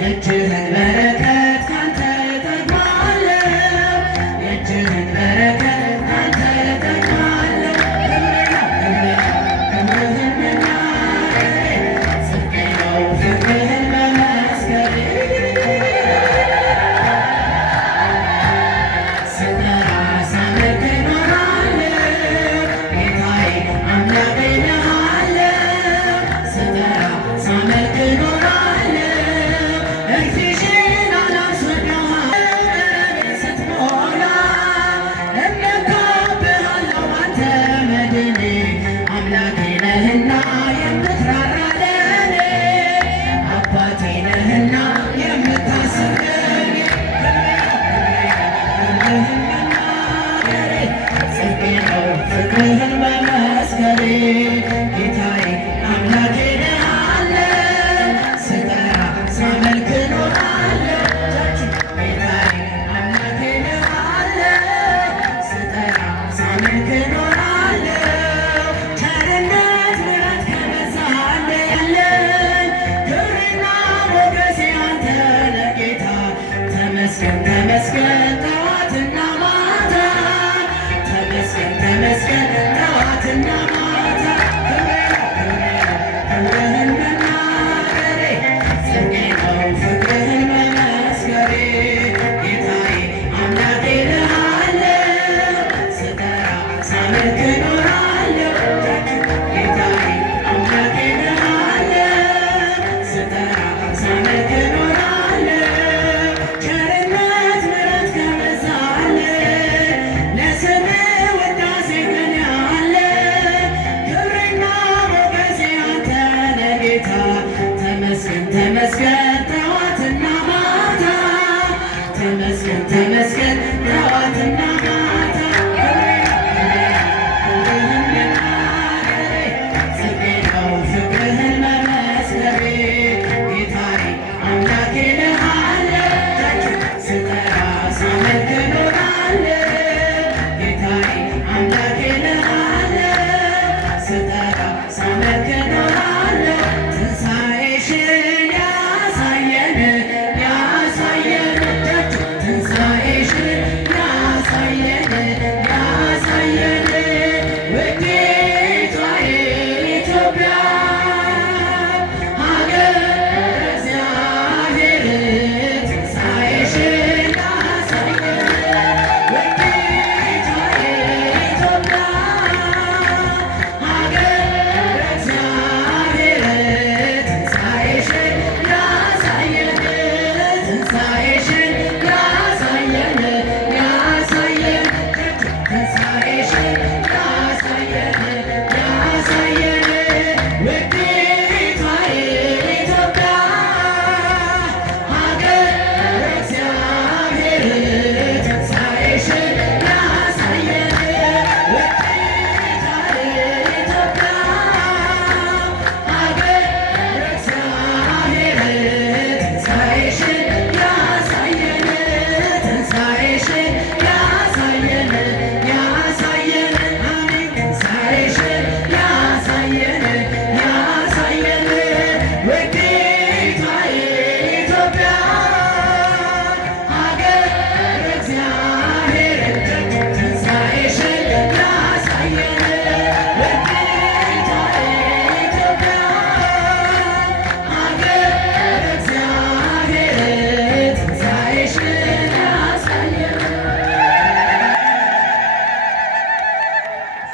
የእጅህን በረከት ካንተ እጠግባለሁ የእጅህን በረከት ካንተ እጠግባለሁ ክብርህን መናገሬ ጽድቄ ነው ፍቅርህን መመስከሬ ስጠራ ሳመልክ እኖራለሁ ጌታዬ አምላኬ እልሃለሁ ስጠራ ሳመልክ እኖራለሁ እጅሽን አላስወጣሁም ስትሞላ እመካብሃለሁ አንተ መድኔ አምላኬ ነህና የምትራራ ለኔ አባቴ ነህና የምታስበኝ ክብርህን መናገሬ ጽድቄ ነው ፍቅርህን መመስከሬ ጌታዬ አምላኬ እልሃለሁ ስጠራ ሳመልክ እኖራለሁ ጌታዬ አምላኬ እልሃለሁ ስጠራ ሳመልክ እኖራለሁ ቸርነት ምሕረት ከበዛልኝ ያለኝ ክብርና ሞገሴ አንተ ነህ ጌታ ተመስገን ተመስገን ጠዋትና ማታ ተመስገን ተመስገን ጠዋትና ማታ ክብርህን መናገሬ ጽድቄ ነው ፍቅርህን መመስከሬ ጌታዬ አምላኬ እልሃለሁ ስጠራ ሳመልክ እኖራለሁ ጌታዬ አምላኬ እልሃለሁ ስጠራ ሳመልክ እኖራለሁ ቸርነት ምሕረት ከበዛልኝ ለስምህ ውዳሴ ቀን ያለ ክብርና ሞገሴ አንተ ነህ ጌታ ተመስገን ተመስገን